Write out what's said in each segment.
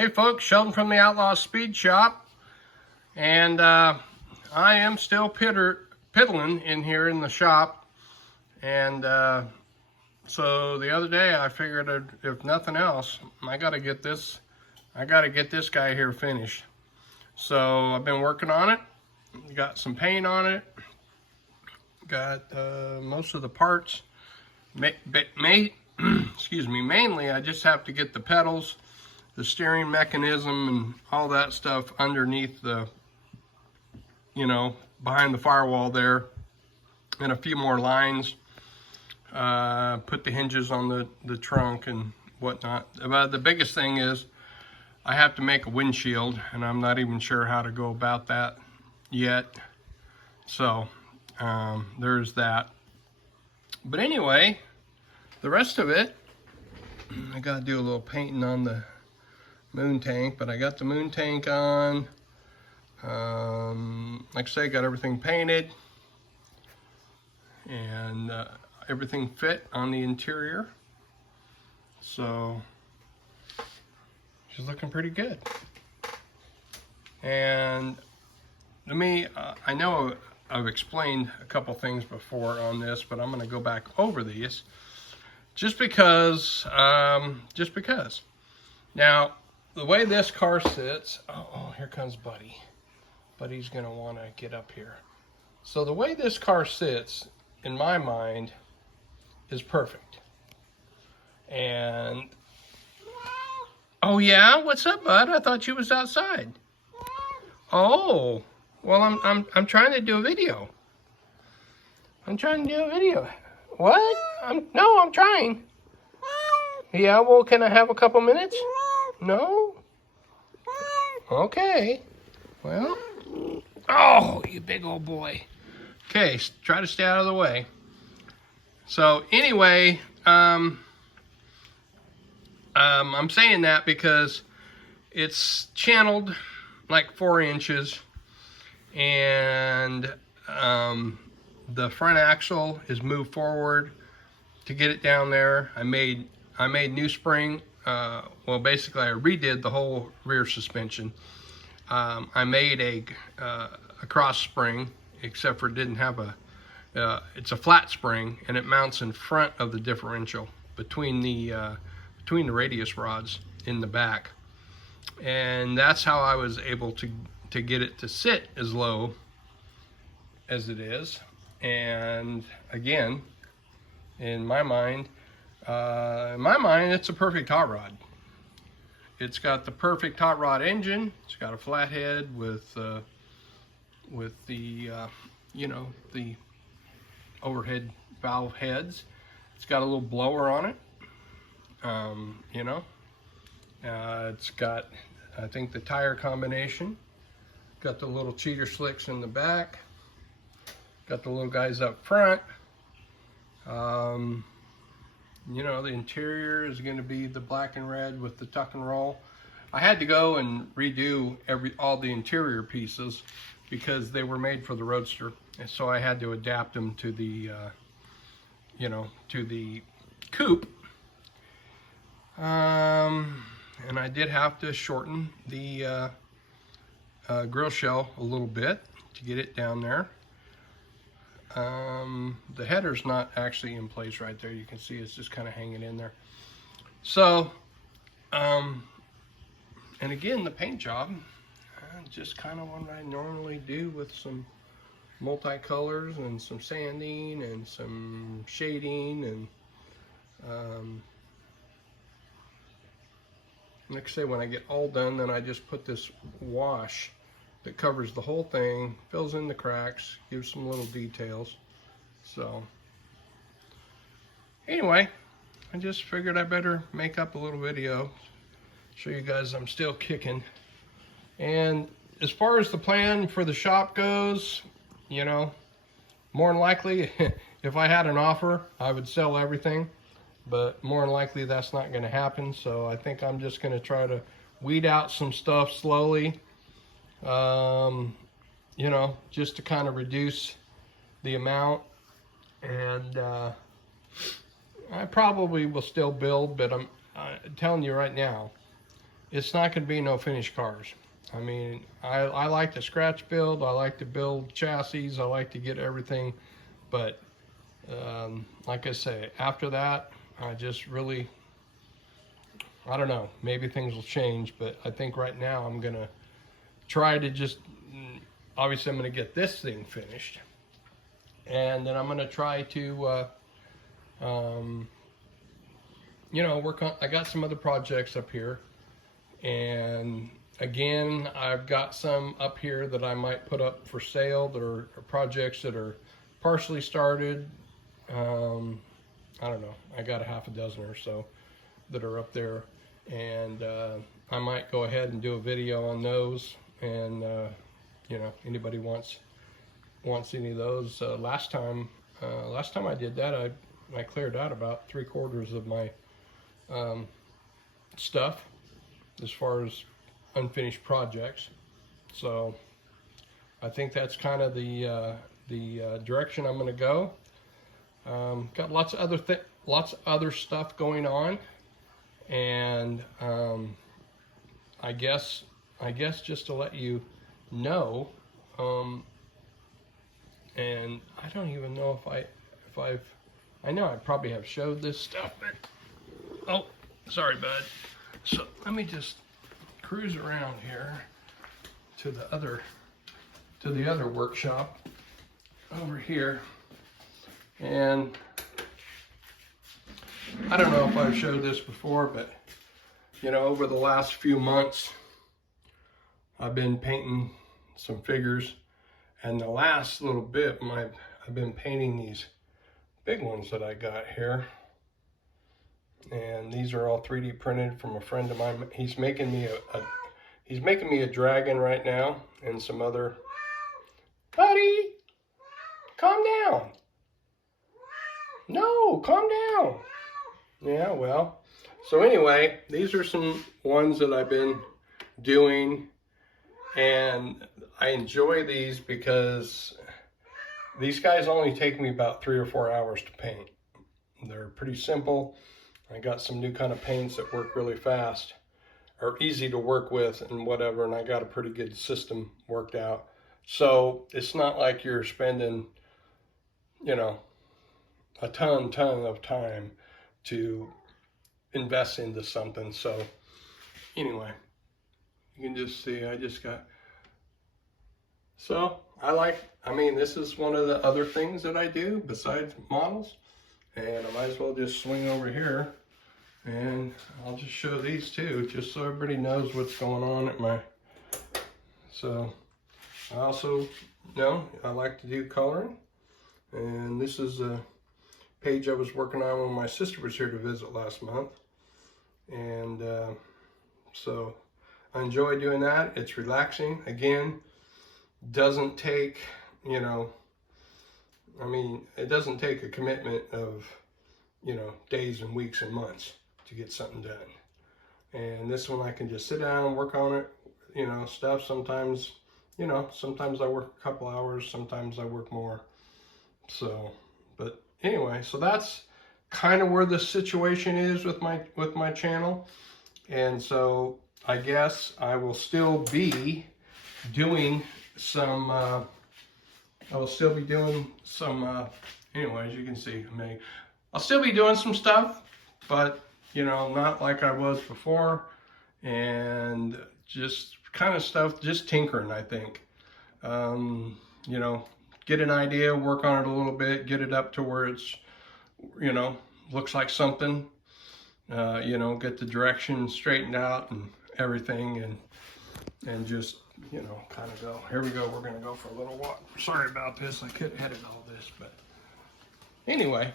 Hey folks, Sheldon from the Outlaw Speed Shop, and I am still piddling in here in the shop. And so the other day I figured, if nothing else, I gotta get this guy here finished. So I've been working on it, got some paint on it, got most of the parts. Excuse me, mainly I just have to get the pedals, the steering mechanism, and all that stuff underneath the, behind the firewall there, and a few more lines. Put the hinges on the trunk and whatnot. But the biggest thing is I have to make a windshield, and I'm not even sure how to go about that yet. So there's that. But anyway, the rest of it, I gotta do a little painting on the moon tank, but I got the moon tank on. Like I say, got everything painted, and everything fit on the interior. So she's looking pretty good. And I know I've explained a couple things before on this, but I'm gonna go back over these just because. Now, the way this car sits, oh, here comes Buddy. Buddy's gonna wanna get up here. So the way this car sits, in my mind, is perfect. And, oh yeah, what's up, Bud? I thought you was outside. Oh, well, I'm trying to do a video. I'm trying to do a video. What? I'm trying. Yeah, well, can I have a couple minutes? No? Okay. Well, oh, you big old boy. Okay, try to stay out of the way. So anyway, I'm saying that because it's channeled like 4 inches, and the front axle is moved forward to get it down there. I made new spring. Well, basically I redid the whole rear suspension. I made a cross spring, except for it didn't have it's a flat spring, and it mounts in front of the differential between the radius rods in the back. And that's how I was able to get it to sit as low as it is. And again, in my mind, it's a perfect hot rod. It's got the perfect hot rod engine. It's got a flathead with the the overhead valve heads. It's got a little blower on it. It's got, I think, the tire combination. Got the little cheater slicks in the back. Got the little guys up front. The interior is going to be the black and red with the tuck and roll. I had to go and redo all the interior pieces because they were made for the Roadster, and so I had to adapt them to the to the coupe. And I did have to shorten the grill shell a little bit to get it down there. The header's not actually in place right there. You can see it's just kind of hanging in there. So, and again, the paint job, just kind of what I normally do with some multicolors and some sanding and some shading. And like I say, when I get all done, then I just put this wash that covers the whole thing, fills in the cracks, gives some little details. So anyway, I just figured I better make up a little video, show you guys I'm still kicking. And as far as the plan for the shop goes, more than likely, if I had an offer, I would sell everything, but more than likely that's not going to happen. So I think I'm just going to try to weed out some stuff slowly. Just to kind of reduce the amount. And I probably will still build, but I'm telling you right now, it's not going to be no finished cars. I mean, I like to scratch build, I like to build chassis, I like to get everything, but like I say, after that, I just really, I don't know, maybe things will change, but I think right now I'm going to try to just, obviously I'm going to get this thing finished, and then I'm going to try to, you know, work on, I got some other projects up here, and again, I've got some up here that I might put up for sale that are projects that are partially started. I don't know, I got a half a dozen or so that are up there, and I might go ahead and do a video on those, and you know, anybody wants any of those. Last time I did that, I cleared out about 3/4 of my stuff as far as unfinished projects. So I think that's kind of the direction I'm going to go. Got lots of other stuff going on, and I guess just to let you know, and I don't even know if I know I probably have showed this stuff, but oh, sorry, bud. So let me just cruise around here to the other workshop over here, and I don't know if I've showed this before, but you know, over the last few months I've been painting some figures, and the last little bit I've been painting these big ones that I got here. And these are all 3D printed from a friend of mine. He's making me a dragon right now, and some other. Buddy, calm down. No, calm down. Yeah, well. So anyway, these are some ones that I've been doing, and I enjoy these because these guys only take me about 3 or 4 hours to paint. They're pretty simple. I got some new kind of paints that work really fast, or easy to work with and whatever, and I got a pretty good system worked out. So it's not like you're spending, you know, a ton of time to invest into something. So anyway, you can just see I just got, so I mean, this is one of the other things that I do besides models, and I might as well just swing over here. And I'll just show these too, just so everybody knows what's going on at my, so I also know I like to do coloring. And this is a page I was working on when my sister was here to visit last month. And so I enjoy doing that. It's relaxing. Again, doesn't take, you know, I mean, it doesn't take a commitment of, you know, days and weeks and months to get something done. And this one I can just sit down and work on it, you know, stuff. Sometimes, you know, sometimes I work a couple hours, sometimes I work more. So, but anyway, so that's kind of where the situation is with my channel. And so I guess I will still be doing some anyway, as you can see, I'll still be doing some stuff, but you know, not like I was before, and just kind of stuff, just tinkering, I think. You know, get an idea, work on it a little bit, get it up to where it's, you know, looks like something, you know, get the direction straightened out and everything, and just, you know, kind of go. Here we go, we're gonna go for a little walk. Sorry about this, I couldn't edit all this, but anyway.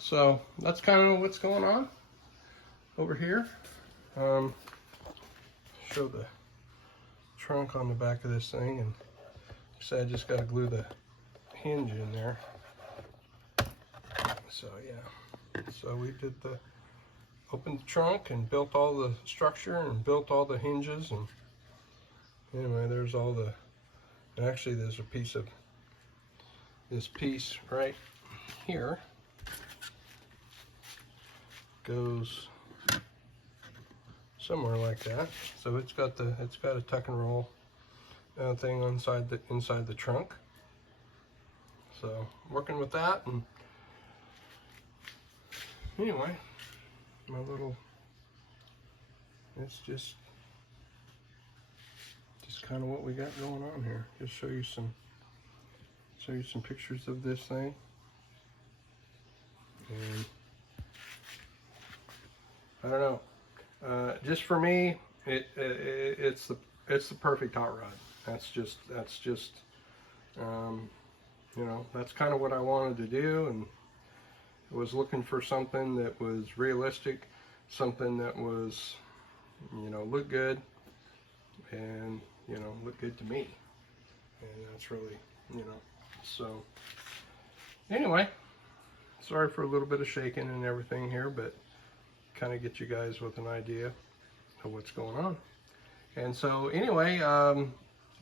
So that's kind of what's going on over here. Show the trunk on the back of this thing, and so I just got to glue the hinge in there. So yeah, so we did opened the trunk and built all the structure and built all the hinges, and anyway, there's all the, actually there's a piece of this piece right here goes somewhere like that. So it's got a tuck and roll thing inside the trunk. So working with that, and anyway, my little, it's just kind of what we got going on here. Just show you some pictures of this thing. And I don't know. Just for me, it's the perfect hot rod. That's just you know, that's kind of what I wanted to do, and I was looking for something that was realistic, something that was, you know, look good, and you know, look good to me, and that's really, you know. So anyway, sorry for a little bit of shaking and everything here, but kind of get you guys with an idea of what's going on. And so anyway,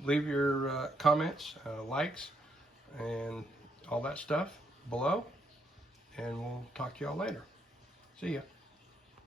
leave your comments, likes, and all that stuff below, and we'll talk to y'all later. See ya.